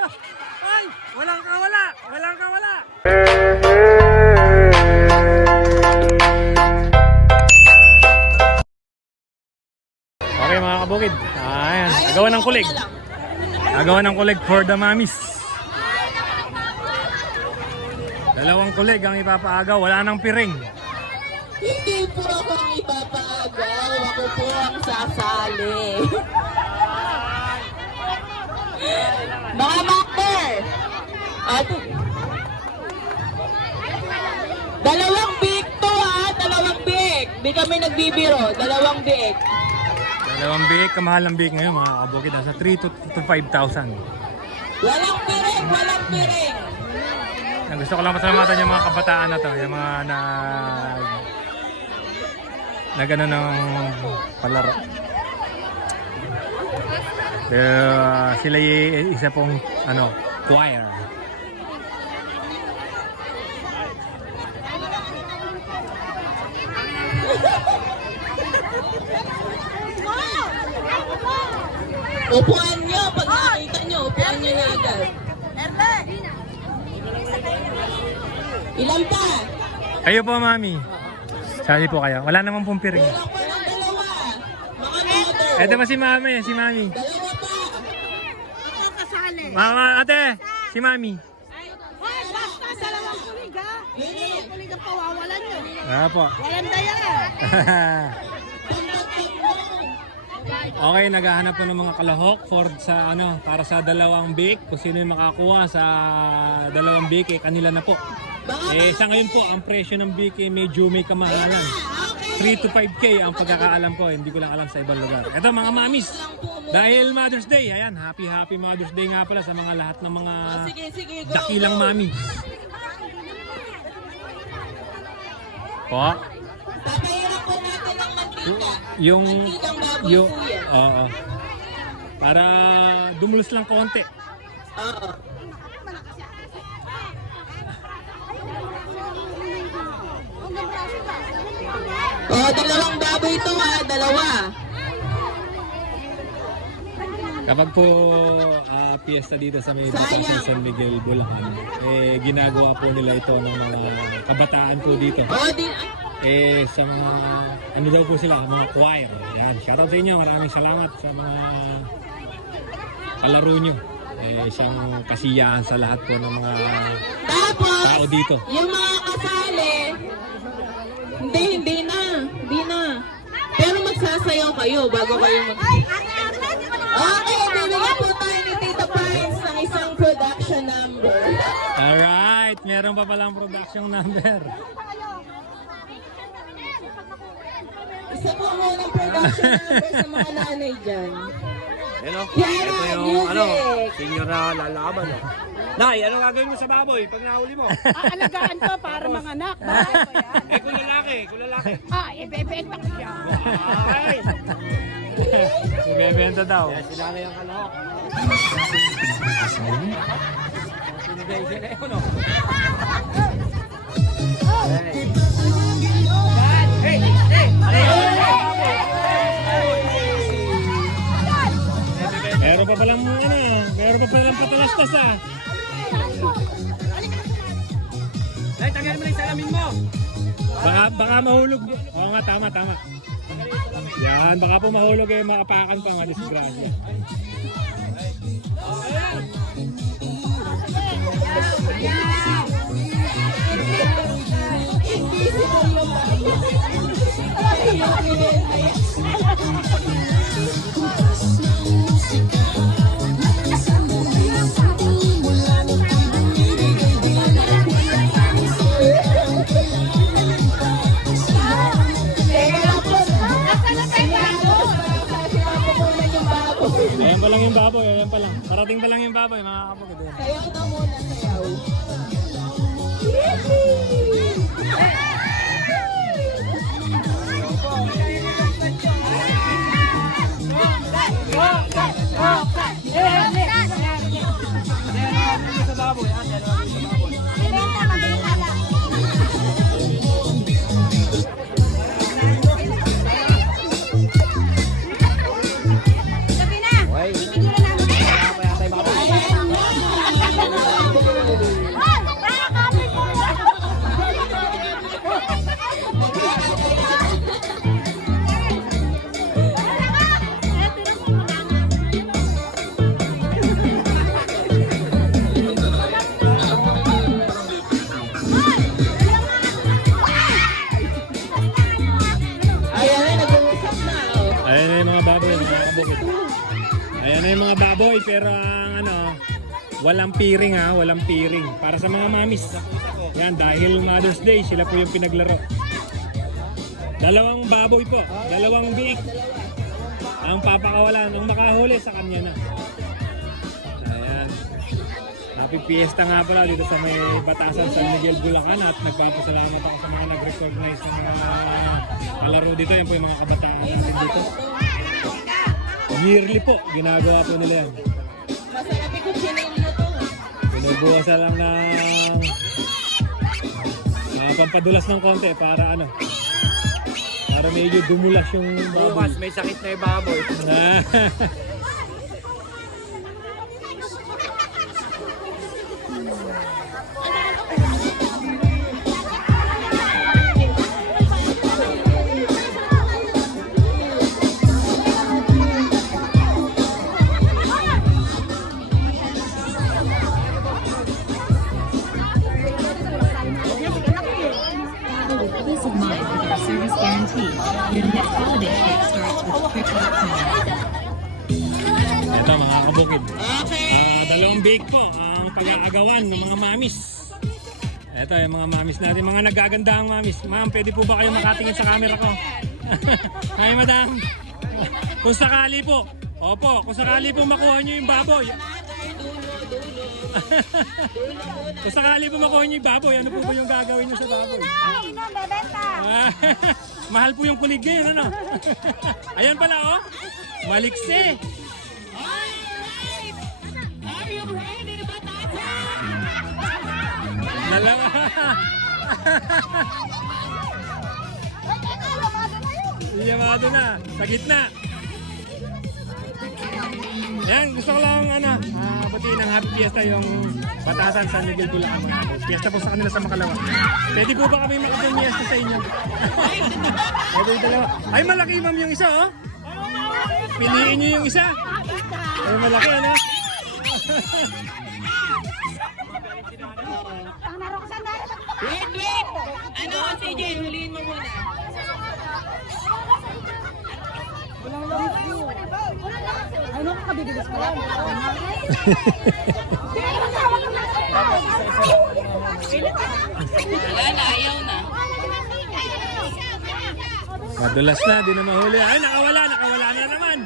Ay! Walang kawala! Walang kawala! Okay mga kabukid. Ayan. Nagawa ng kulig. Nagawa ng kulig for the mommies. Dalawang kulig ang ipapaagaw. Wala nang piring. Hindi po ako ang ipapaagaw. Ako po ang sasali. Mga master! Dalawang big to ha! Dalawang big! Di kami nagbibiro. Dalawang big. Dalawang biik. Kamahal ng biik ngayon mga kabukid. Nasa 3 to 5,000. Walang piring! Walang piring! Gusto ko lang pasalamatan yung mga kabataan na to. Yung mga na gano'n ng palaro. Sila isa pong choir. Upuan nyo! Pag nakita nyo, upuan nyo na agad. Ilan pa? Kayo po, mami. Sali po kayo. Wala namang pong piring. Kulang pa ng dalawa. Mga mother. Eto pa si mami, si mami. Dalawa pa. Mama, ate, si mami. Hoy, basta dalawang kulig ha. Dalawang kulig ang pawawalan nyo. Po. Walang daya. Okay, naghahanap po ng mga kalahok para sa dalawang bake. Kung sino yung makakuha sa dalawang bake, kanila na po. Sa ngayon po, ang presyo ng bake medyo may kamahalan. 3 to 5K ang pagkakaalam ko. Hindi ko lang alam sa ibang lugar. Ito mga mamis, dahil Mother's Day, ayan, happy Mother's Day nga pala sa mga lahat ng mga Sige, go, dakilang go. mami. Po. Papahiram po natin ng mantika. Yung Mantikang baboy po yan. oo. Para dumulos lang konti. Oo. Dalawang baboy ito ha. Dalawa. Kapag po piyesta dito sa may Batangas San Miguel, Bulacan, ginagawa po nila ito ng mga kabataan po dito. Sa mga, daw po sila, mga choir. Yan, shoutout sa inyo, maraming salamat sa mga kalaro nyo. Isang kasiyahan sa lahat po ng mga tao dito. Yung mga kasali, hindi na. Pero magsasayaw kayo bago kayo Okay, bibigyan po tayo ni Tita Pines ng isang production number. Alright, meron pa palang production number. Isa po muna production number sa mga nanay dyan. Hello? Piano Ito yung music. senior na lalaban. Nay, ano gagawin mo sa baboy pag nahuli mo? Alagaan to para mga anak. Kung lalaki. Ibebenta ko siya. Ay! Ibebenta daw. Kaya sila na yung kalahok. Sinigay sila yun, no? Meron pa palang patalastas Nay, tagayin mo na yung salamin mo! Baka mahulog. Oo nga, tama. Yan, baka po mahulog makapakan pa mga disgrasya. Ayan pa lang yung baboy, Parating pa lang yung baboy, mga kapatid. Sayaw na muna, sayaw. Sa baboy, Walang piring ha, walang piring. Para sa mga mamis. Yan, dahil Mother's Day, sila po yung pinaglaro. Dalawang baboy po, dalawang biik. Ang papakawalan, ang makahuli sa kanya na. Ayan. Happy Fiesta nga pala dito sa may Batasan, San Miguel, Bulacan. At nagpapasalamat ako sa mga nag-recognize ng mga kalaro dito. Yan po yung mga kabataan natin dito. Yearly po, ginagawa po nila yan. Masarap ikot sinin na to. Binubuhasan lang ng pampadulas ng konti para ano, para medyo dumulas yung Bukas, may sakit na yung baboy. Peace of mind with our service guarantee. Your next holiday kit starts with Trip.com. Ito mga kabukid. Okay. Dalawang bake po ang pag-aagawan ng mga mamis. Ito yung mga mamis natin, mga nagagandahang mamis. Ma'am, pwede po ba kayo makatingin sa camera ko? Hi madam. Kung sakali po, opo, kung sakali po makuha nyo yung baboy. Kung sakali po makuha nyo yung baboy, ano po ba yung gagawin nyo sa baboy? Mahal po yung kulig ngayon, ano? Ayan pala, oh. Maliksi. Are you ready to Batasan? Dalawa. Iyamado na. Sa gitna. Yan, gusto ko lang batiin ng Happy Fiesta yung Batasan, San Miguel, Bulacan. Fiesta po sa kanila sa Makalawa. Pwede po ba kami makapag-fiesta sa inyo? Pwede yung dalawa. Ay, malaki ma'am yung isa, oh. Piliin nyo yung isa. Ay, malaki, ano? Wait. Ano, CJ, huliin mo muna. Ano ka kabibilis pa lang? Wala na, ayaw na. Madulas na, di na mahuli. Ay, nakawala na naman.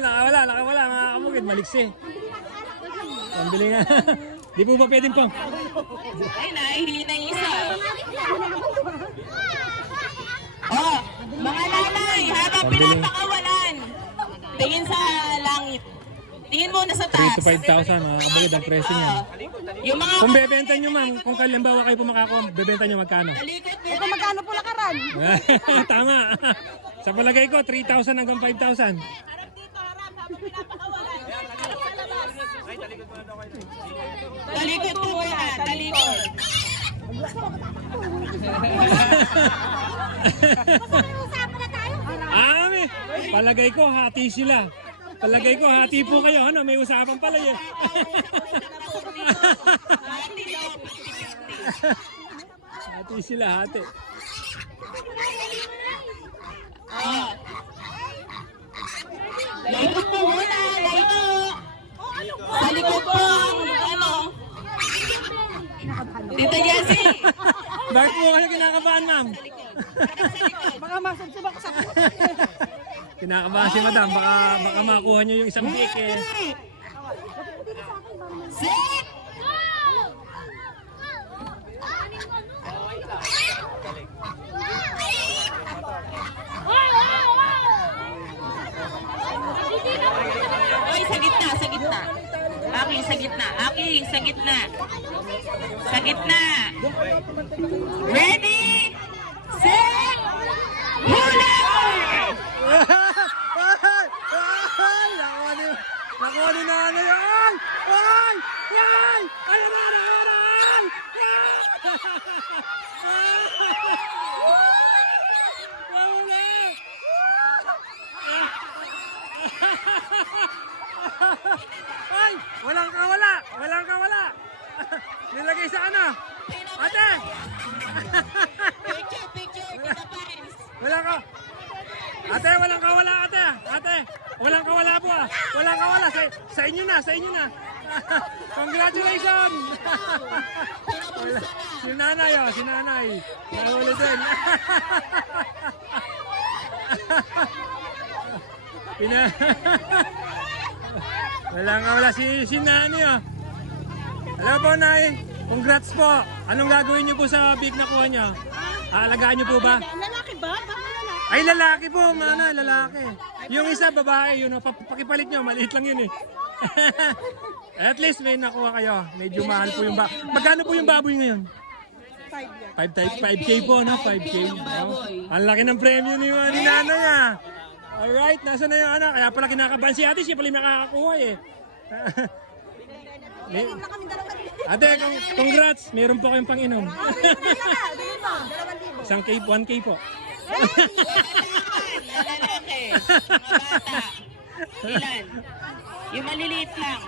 nakawala, mga kamugid, maliksi. Ang bili nga. Di po ba pwedeng pang? Ay, nahihili na yung isa. Oh, mga nanay, habang pinapakawalan, tingin sa langit. Tingin muna sa 3 taas. to 5,000, mga kamugid, ang presyo niya. Yung mga Kung bebenta nyo, ma'am, kung kalimbawa kayo po makakuha, bebenta nyo magkano? talikod Eh kung magkano po lakaran? Tama. Sa palagay ko, 3,000 hanggang 5,000. talikod po yan, talikod. Ami, palagay ko, hati sila. Palagay ko, hati po kayo. Ano, may usapan pala yun. Hati sila, hati. Talikod po muna, talikod. Talikod po ang ano. Tita Jessie. Bakit po kayo kinakabahan, ma'am? Baka masubsob ako sa puso. Kinakabahan si madam, baka makuha nyo yung isang cake eh. Sit! Oy, sa gitna, sa gitna. Aking sa gitna, aking sa gitna. Sa gitna. Ready? Set! Hula! Nakuha ni nanay yan! Ay! Ay! Ayun na! Ayun na! Ay! Walang kawala! Walang kawala! Nilagay sa ano? Ate! Picture, Tita Pines. Walang ka... Ate, walang kawala ate! Ate! Walang kawala po ah! Wala ka wala. Sa inyo na, sa inyo na. Congratulations! Wala. Si nanay, oh, si nanay. Nahuli din. Wala nga wala si nanay, oh. Hello po, Nay. Congrats po. Anong gagawin niyo po sa big na kuha niyo? Aalagaan niyo po ba? Lalaki ba? Bakit lalaki? Ay, lalaki po, mana, lalaki. Yung isa, babae, yun, pakipalit nyo, maliit lang yun eh. At least may nakuha kayo. Medyo mahal po yung baboy. Magkano po yung baboy ngayon? 5K po, no? 5K. No? Ang laki ng premyo ni nanay, ah. Alright, nasa na yung anak. Kaya pala kinakabahan si ate, siya pala yung makakakuha eh. Ate, congrats. Meron po kayong pang-inom. Isang K, 1K po. Lalaki, mga bata. Ilan? Yung maliliit lang.